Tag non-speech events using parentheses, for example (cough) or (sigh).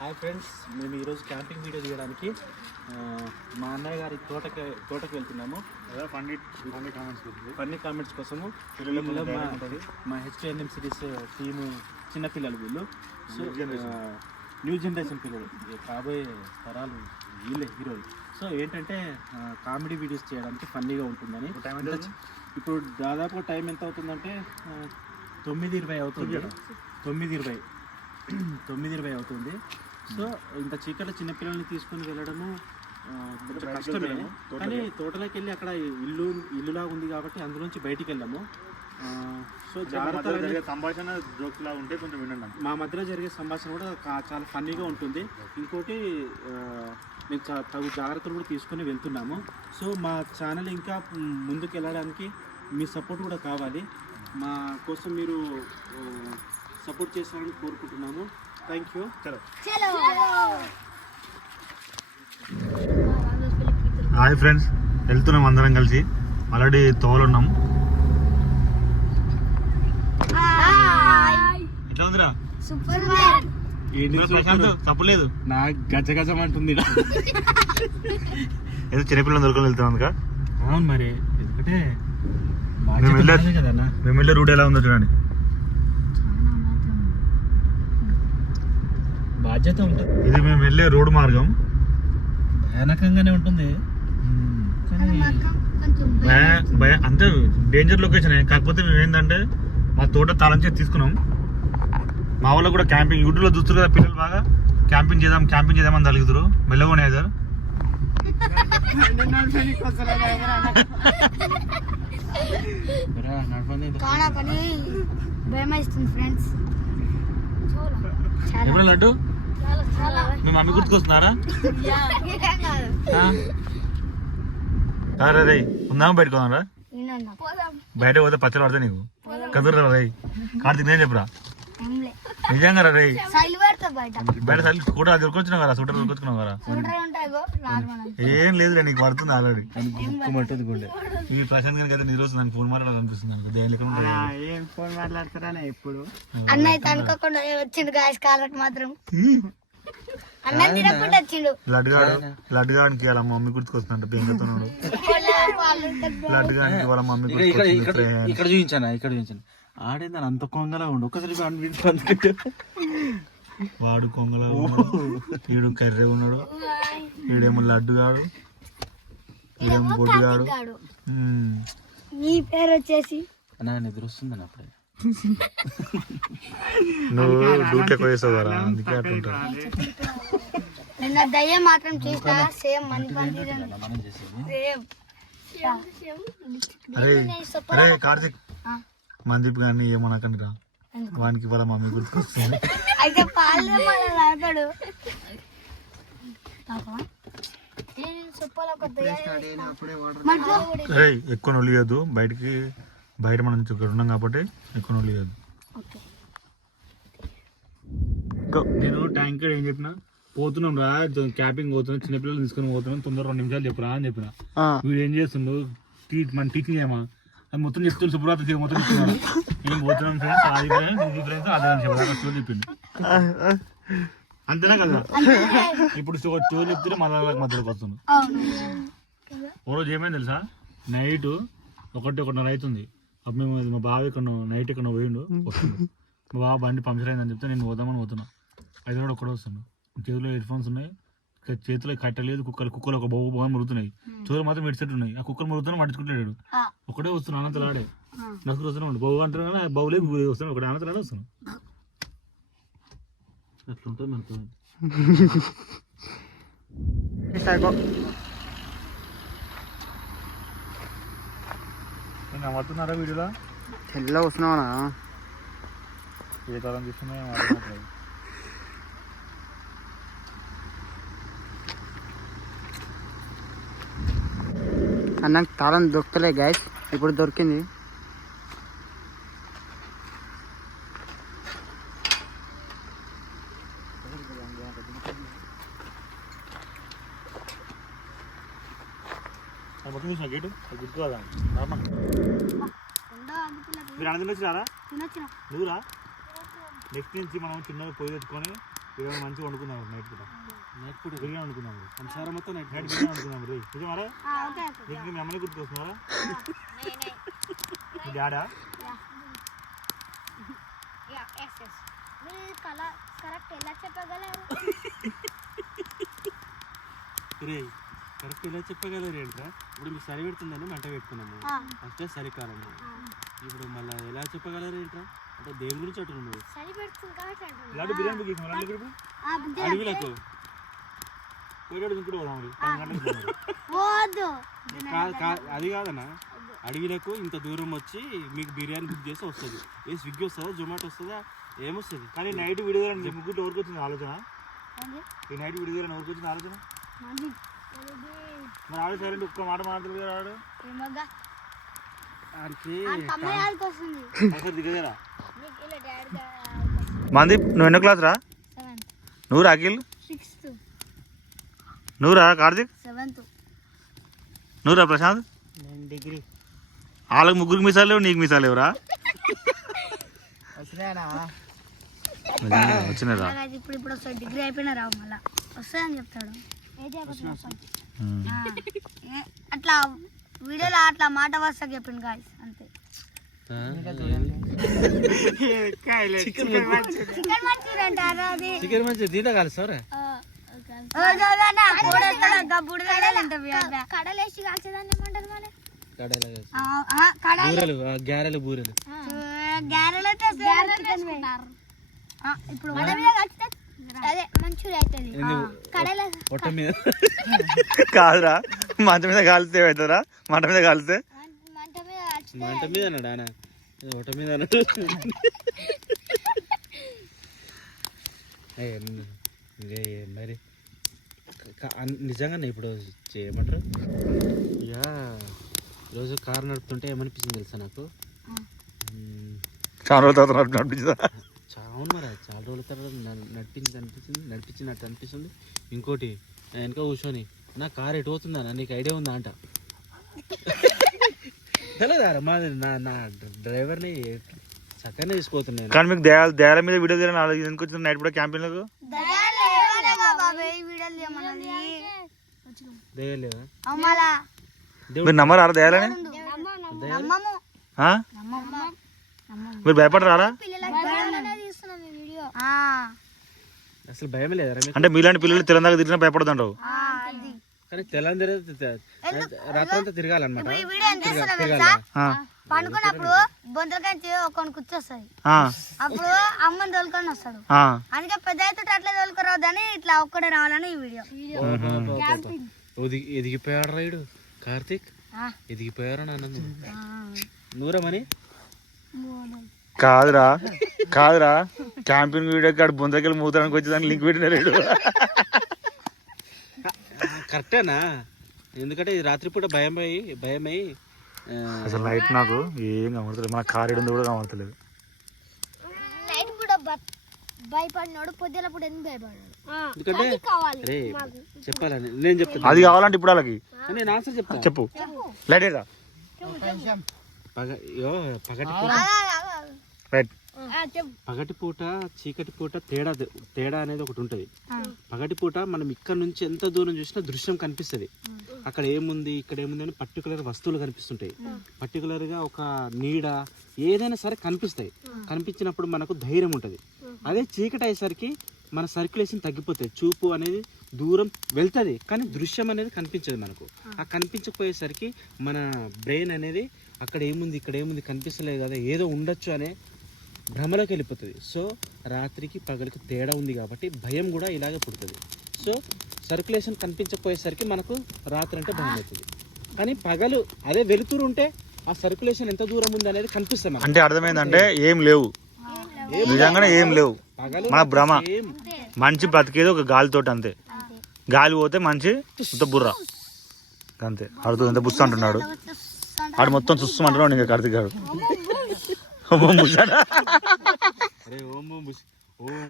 Hi friends మేము ఈరోజు camping video తీయడానికి మా అన్నయ్య గారి తోటకి తోటకి వెళ్తున్నాము. కామెంట్స్ ఫన్నీ కామెంట్స్ కోసము మా హెచ్టిఎన్ఎం సిరీస్ టీము చిన్నపిల్లలు వీళ్ళు. సో. న్యూ జనరేషన్ పిల్లలు. కాబోయే తరాలు వీళ్ళే హీరోలు సో ఏంటంటే కామెడీ వీడియోస్ చేయడానికి ఫన్నీగా ఉంటుందని. ఇప్పుడు దాదాపు టైం ఎంత అవుతుందంటే తొమ్మిది ఇరవై అవుతుంది. తొమ్మిది ఇరవై. తొమ్మిది ఇరవై అవుతుంది. సో ఇంత చీకట్లో చిన్నపిల్లల్ని తీసుకొని వెళ్ళడము కొంచెం కష్టమే. కానీ తోటలోకి వెళ్ళి అక్కడ ఇల్లు ఇల్లులా ఉంది కాబట్టి అందులోంచి బయటికి వెళ్ళాము. సో సంభాషణ జోక్స్ లా ఉంటే కొంచెం వినండి. మా మధ్యలో జరిగే సంభాషణ కూడా చాలా ఫన్నీగా ఉంటుంది. ఇంకోటి మేము తగు జాగ్రత్తలు కూడా తీసుకొని వెళ్తున్నాము. సో మా ఛానల్ ఇంకా ముందుకు వెళ్ళడానికి మీ సపోర్ట్ కూడా కావాలి. మా కోసం మీరు సపోర్ట్ చేస్తారని కోరుకుంటున్నాము. థ్యాంక్ యూ చలో చలో హాయ్ ఫ్రెండ్స్ వెళ్తున్నాం అందరం కలిసి. ఆల్రెడీ తోలున్నాం. ఇట్లా ఉందిరా? సూపర్. మ్యాన్ ప్రశాంత్ తప్పలేదు. నా గజ గజం అంటుంది. (laughs) ఏదో చిన్నపిల్లలు దొరకని వెళ్తున్నాం అందుక. అవును మరి. ఎందుకంటే మేము వెళ్ళే రూట్ ఎలా ఉందో చూడండి. బాధ్యత ఉంటుంది. ఇది మేము వెళ్ళే రోడ్డు మార్గం. భయానకంగానే ఉంటుంది. కానీ కొంచెం భయ- భయ అంతే డేంజర్ లొకేషన్ కాకపోతే మేము ఏంటంటే మా తోట తాళం చేసి తీసుకున్నాం. మా వాళ్ళు కూడా క్యాంపింగ్ యూట్యూబ్లో చూస్తారు కదా పిల్లలు బాగా. క్యాంపింగ్ చేద్దాం క్యాంపింగ్ చేద్దామని తలుగుతారు మెల్లగోనే సార్ ఫ్రెండ్స్ చాలా. ఎప్పుడు లడ్డు? చాలా. చాలా మీ మమ్మీ గుర్తుకొస్తున్నారా? రే ఉందామా బయటకు పోదాం బయట పోతే పచ్చలు పడతాయి నీకు. కదురురా రే కార్తీక్ నేను చెప్పురా? నిజంగా రా రే పెడతా బయట. కూడా దొరుకొచ్చినావు కదా సూటర్ దొరుకొచ్చుకున్నావు కదా. ఏం లేదులే నీకు పడుతుంది ఆల్రెడీ. గుక్కుమంటుంది గుండె. ఈ ప్రశాంత్ గారికి అయితే ఈ రోజు నాకు ఫోన్ నాకు దేని ఏం ఫోన్ మాట్లాడతారా ఇప్పుడు. అన్న అయితే అనుకోకుండా వచ్చిండు గాయస్ కాళ్ళకి మాత్రం. అన్న తినకుండా వచ్చిండు. లడ్డుగాడు లడ్డుగాడికి వాళ్ళ మమ్మీ గుర్తుకొస్తుందంట పెంకుతున్నాడు లడ్డుగాడికి వాళ్ళ మమ్మీ ఇక్కడ చూపించాను ఇక్కడ చూపించాను? ఆడేందని అంత కొంగలా ఉండు. ఒకసారి వాడు కొంగల వీడు కర్రె ఉన్నాడు. వీడేమో లడ్డుగాడు వీడేమో బొడ్డుగాడు గాడు. ఉమ్. నీ పేరు వచ్చేసి? నా నిద్ర వస్తుందని అప్పుడే? నువ్వు అందుకే నిన్న దయ్యం మాత్రం చూసిన సేమ్ మన అరే కార్తిక్. మందీప్ గారిని ఏమనకండి రా? వానికి వాళ్ళ మమ్మీ గుర్తుకొస్తుంది. అయితే పాలు తాగుతాడు. ఎక్కువ నొలియద్దు బయటికి బయట మనం ఇక్కడ ఉన్నాం కాబట్టి ఎక్కువ నొలియద్దు ఓకే. నేను ట్యాంక్ ఏం చెప్పిన? పోతున్నాం రా క్యాపింగ్ పోతున్నాం చిన్నపిల్లలు తీసుకొని పోతున్నాం తొందర రెండు నిమిషాలు చెప్పరా అని చెప్పిన. వీడు ఏం చేస్తుండు? టీ మన టీచింగ్ చేయమా? అది మొత్తం చెప్తుంది శుభ్రత మొత్తం చెప్తున్నాను నేను పోతున్నాం ఫ్రెండ్స్ అది ఫ్రెండ్స్ ఇది ఫ్రెండ్స్ అదే అని చెప్పారు స్టోర్ చెప్పింది అంతేనా కదా? ఇప్పుడు స్టోర్ స్టోర్ చెప్తే మళ్ళీ మధ్యలోకి వస్తుంది. ఓ రోజు ఏమైంది తెలుసా? నైట్ ఒకటి ఒకటిన్నర అవుతుంది. అప్పుడు మేము మా బావ ఇక్కడ నైట్ ఇక్కడ పోయిండు వస్తున్నాడు మా బావ బండి పంక్చర్ అయిందని చెప్తే నేను పోదామని పోతున్నా. అయితే కూడా ఒక్కడే వస్తుండు. చేతిలో హెడ్ ఫోన్స్ ఉన్నాయి. చేతిలో కట్టలేదు కుక్కలు కుక్కలు ఒక బాబు బాగా మురుగుతున్నాయి. చూడ మాత్రం ఇటు సెట్ ఉన్నాయి. ఆ కుక్కలు మురుగుతున్నా పట్టించుకుంటాడు ఆ, ఒకటే వస్తున్నాడు అనంతలు ఆడే. నలుగురు వస్తున్నాడు బాబు అంటున్నా బాబులే వస్తున్నాడు ఒకటి అనంతరాడే వస్తున్నాడు. అట్లుంటుంది మనకు (laughs) ఇంకా వస్తున్నారా వీడియోలో? తెల్ల వస్తున్నావా ఏ తరం అన్నకు తాళం దొరకలే గాయస్ ఇప్పుడు దొరికింది. గేటు. మీరు నువ్వురా నెక్స్ట్ నుంచి మనం చిన్నగా పొయ్యి తెచ్చుకొని మంచిగా వండుకుందాం నైట్ కూడా నైట్ బిర్యానీ వండుకుందాం రే. సంసారం మొత్తం నైట్ నైట్ బిర్యానీ వండుకుందాం రే. నిజమారా? నీకు మీ అమ్మని గుర్తుకొస్తున్నారా? మీ డాడా? కల కరెక్ట్ ఎలా చెప్పగలరు? రే ఏంట్రా? ఇప్పుడు మీకు సరి పెడుతుందని మంట పెట్టుకున్నాము. ఫస్టే సరికాలము. ఇప్పుడు మళ్ళీ ఎలా చెప్పగలరు ఏంట్రా? అంటే దేని గురించి అటు నువ్వు. ఇలాంటి బిర్యానీ అడవిలకు. పోదాం. అది కాదన్నా. అడవిలకు ఇంత దూరం వచ్చి మీకు బిర్యానీ బుక్ చేస్తే వస్తుంది. ఏ స్విగ్గీ వస్తుందా జొమాటో వస్తుందా ఏమొస్తుంది? కానీ నైట్ విడుదలని ముగ్గురు ఎవరికి వచ్చింది ఆలోచన? ఈ నైట్ విడుదలని ఎవరికి వచ్చింది ఆలోచన? మంది. మరి ఆవిడ సైలెంట్ ఒక్క మాట మాట్లాడదు కదా ఆవిడ ఏమోగా. అంటే ఆ కమ్మాయి ఆడికి వస్తుంది. అసలు దిగదేరా నీకు ఇలా డాడీ మంది నువ్వు ఎన్నో క్లాస్ రా? నువ్వు రాకిల్ సిక్స్త్. నువ్వురా కార్తిక్? సెవెంత్. నువ్వురా ప్రశాంత్? నేను డిగ్రీ. వాళ్ళకి ముగ్గురికి మిసాలు లేవు నీకు మిసాలు లేవురా? వచ్చినారా ఇప్పుడు ఇప్పుడు వస్తాడు డిగ్రీ అయిపోయినా రావు మళ్ళా? వస్తాయని చెప్తాడు. అట్లా వీడియోలో అట్లా మాట వస్తా చెప్పింది గాయస్ అంతే. Chicken manchuria. అంటారా అది? చికెన్ మంచి దీంట్లో కలుస్తారా కడలేసి కాల్చేదాన్ని ఏమంటారు మరి? కడాయిలో ఆ, ఆ, కడాయి బూరెలు ఆ, గారెలు బూరెలు. గ్యారెలు అయితే ఆ, ఇప్పుడు మన మీద కలిస్తే అదే మంచూరియా అవుతుంది కడాయిలో పొట్ట మీద? కాదురా మంచ మీద కాలితే అవుతుందా మంట మీద కాలితే మంట మీద మంట అన్నాడు ఆయన. ఏదో పొట్ట మీద అన్నాడు. (laughs) మరి? నిజంగానే ఇప్పుడు చేయమంటారు? ఇక రోజు కారు నడుపుతుంటే ఏమనిపించింది తెలుసా నాకు? చాలా రోజుల తర్వాత అవును మరి చాలా రోజుల తర్వాత న- నడిపించింది అనిపించింది నడిపించినట్టు అనిపిస్తుంది. ఇంకోటి వెనక కూర్చొని నా కార్ ఎటు పోతుందా నీకు ఐడియా ఉందా అంట. తెలియదా మా నా నా డ్రైవర్ని చక్కగానే తీసుకుపోతున్నాను కానీ మీకు దేవాల దేవాల మీద వీడియో తీయాలని వచ్చింది? నైట్ కూడా క్యాంపింగ్లకు దయలేదా? మీరు ఆ? మీరు భయపడరారా తీస్తున్నాం ఈ వీడియో. అసలు భయం లేదరా అంటే మీలాంటి పిల్లలు తెలంగాణ తిరిగినా భయపడదంటావు. అది. కానీ తెలంగాణ రాత్రంతా తిరగాలన్నమాట. పండుకున్నప్పుడు ఒకని కూర్చొస్తుంది. ఆ, అప్పుడు అమ్మని తోలుకొని వస్తాడు. ఆ. అందుకే పెద్ద అయితే అట్లా తోలుకురావద్దని ఇట్లా ఒక్కడే రావాలని ఈ వీడియో. ఎదిగి ఎదిగిపోయాడు రైడు కార్తీక్ ఆ. ఎదిగిపోయారు నాన్న నూరమని కాదురా కాదురా. క్యాంపింగ్ వీడియో కాడు బొందకెళ్ళి మూతానికి వచ్చేదానికి లింక్ పెట్టిన రేడు కరెక్టేనా? ఎందుకంటే ఇది రాత్రిపూట భయం అయ్యి భయం అసలు నైట్ నాకు ఏం కనబడతలేదు. మన కార్ కూడా కనబడతలేదు. భయపడినాడు పొద్దులప్పుడు ఎందుకు భయపడ్డాడు ఎందుకంటే చెప్పాలని. నేను చెప్తాను అది కావాలంటే ఇప్పుడు వాళ్ళకి. నేను ఆన్సర్ చెప్తాను చెప్పు. లైట్ పగ యో పగటి పూట. రైట్. పగటి పూట చీకటి పూట తేడా తేడా అనేది ఒకటి ఉంటుంది. పగటి పూట మనం ఇక్కడ నుంచి ఎంత దూరం చూసినా దృశ్యం కనిపిస్తుంది. అక్కడ ఏముంది ఇక్కడ ఏముంది అని పర్టికులర్ వస్తువులు కనిపిస్తుంటాయి. పర్టికులర్గా ఒక నీడ ఏదైనా సరే కనిపిస్తాయి. కనిపించినప్పుడు మనకు ధైర్యం ఉంటుంది. అదే చీకటి అయ్యేసరికి మన సర్క్యులేషన్ తగ్గిపోతుంది చూపు అనేది దూరం వెళ్తుంది కానీ దృశ్యం అనేది కనిపించదు మనకు. ఆ కనిపించకపోయేసరికి మన బ్రెయిన్ అనేది అక్కడ ఏముంది ఇక్కడ ఏముంది కనిపిస్తలేదు కదా ఏదో ఉండొచ్చు అనే భ్రమలోకి వెళ్ళిపోతుంది. సో రాత్రికి పగలికి తేడా ఉంది కాబట్టి భయం కూడా ఇలాగే పుడుతుంది. సో సర్క్యులేషన్ కనిపించకపోయేసరికి మనకు రాత్రి అంటే భయం అవుతుంది. కానీ పగలు అదే వెలుతురు ఉంటే ఆ సర్క్యులేషన్ ఎంత దూరం ఉంది అనేది కనిపిస్తుంది. అంటే అర్థమైందంటే ఏం లేవు. నిజంగానే ఏం లేవు. మన భ్రమ. మంచి బ్రతికేది ఒక గాలితోటి అంతే. గాలి పోతే మంచి ఉత్త బుర్ర. అంతే. అడుగుతుంది ఎంత బుస్సు అంటున్నాడు. ఆడు మొత్తం చూస్తామంటున్నాడు ఇంకా కార్తీక్ గారు.